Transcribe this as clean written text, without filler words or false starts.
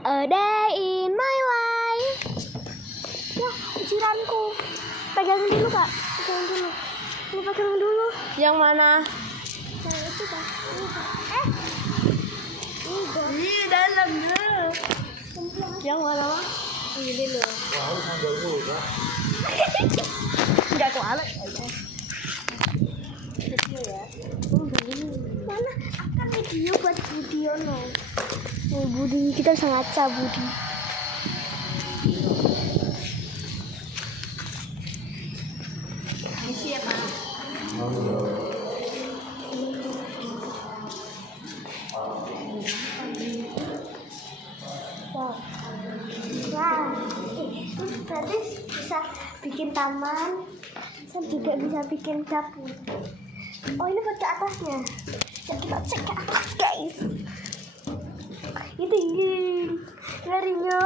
A day in my life. Ya, jiranku. Pegang dulu kak, pegang dulu. Ini pegang dulu. Yang mana? Yang itu kak. Ini kak. Ini dalam dulu. Yang mana? Ini dulu. Wow, sandal dulu kak. Enggak kualat. Mana? Akan video buat video no. Oh, Budi, kita bisa ngaca Budi. Ini siapa? Wow. Wow. Berarti bisa bikin taman. Saya juga bisa bikin dapur. Oh, ini pada atasnya. Ya, kita cek ke atas, guys. Ini tinggi. Ngerinya.